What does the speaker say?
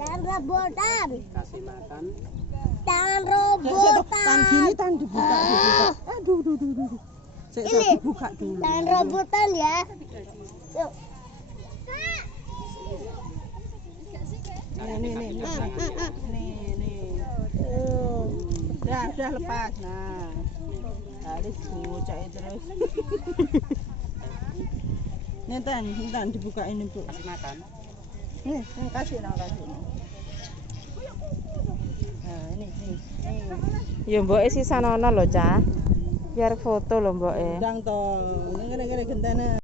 Jangan robotan. Kasih makan. Jangan robotan. Tan gini tan dibuka. Aduh. Saya dibuka dulu. Jangan robotan ya. Yuk. Nih. Udah lepas. Nah. Harus bocah terus. Nih tan dibukain Ibu. Kasih makan. Nih, kasih. Nah, ini. Ya mboke sisanono lho, Cah. Biar foto lho mboke. Ndang to. Ngene gentene.